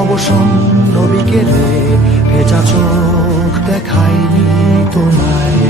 অবসন্ন বিকেলে ভেজা চোখ দেখায়নি তোমায়।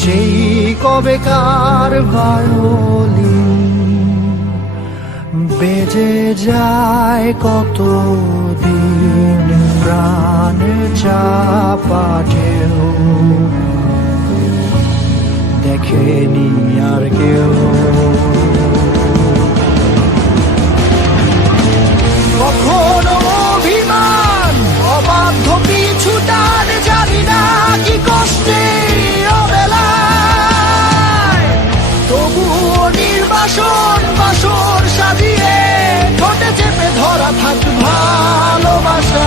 সেই কবেকার ভায়োলিন বেজে যায় কত দিন প্রাণ চাপা ঢেউ। দেখেনি আর কেউ বাসর সাজিয়ে ঠোঁটে চেপে ধরা থাক ভালোবাসা।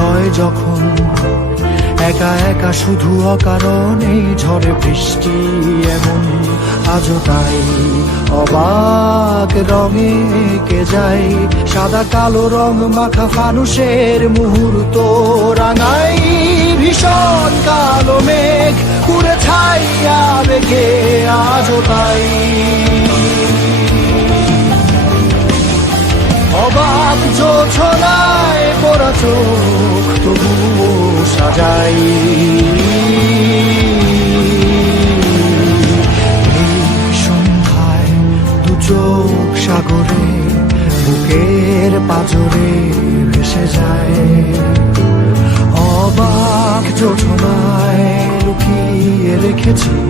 হৃদয় যখন একা একা শুধু অকারণে ঝড়ে বৃষ্টি এমন, আজও তাই অবাক রঙে কে যায় সাদা কালো রং মাখা মানুষের মুহূর্ত রাঙাই ভীষণ কালো অবাক যোছনায় পড়া চোখ, তবুও সাজাই। সন্ধ্যায় দু চোখ সাগরে, বুকের পাজরে ভেসে যায়। অবাক যোছনায় লুকিয়ে রেখেছি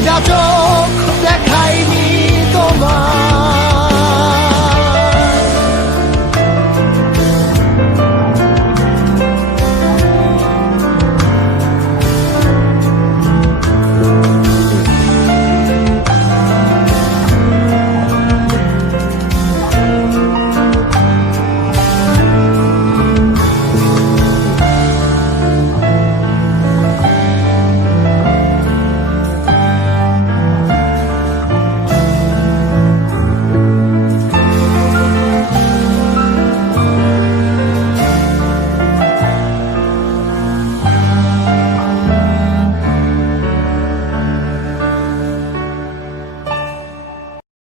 কতকাল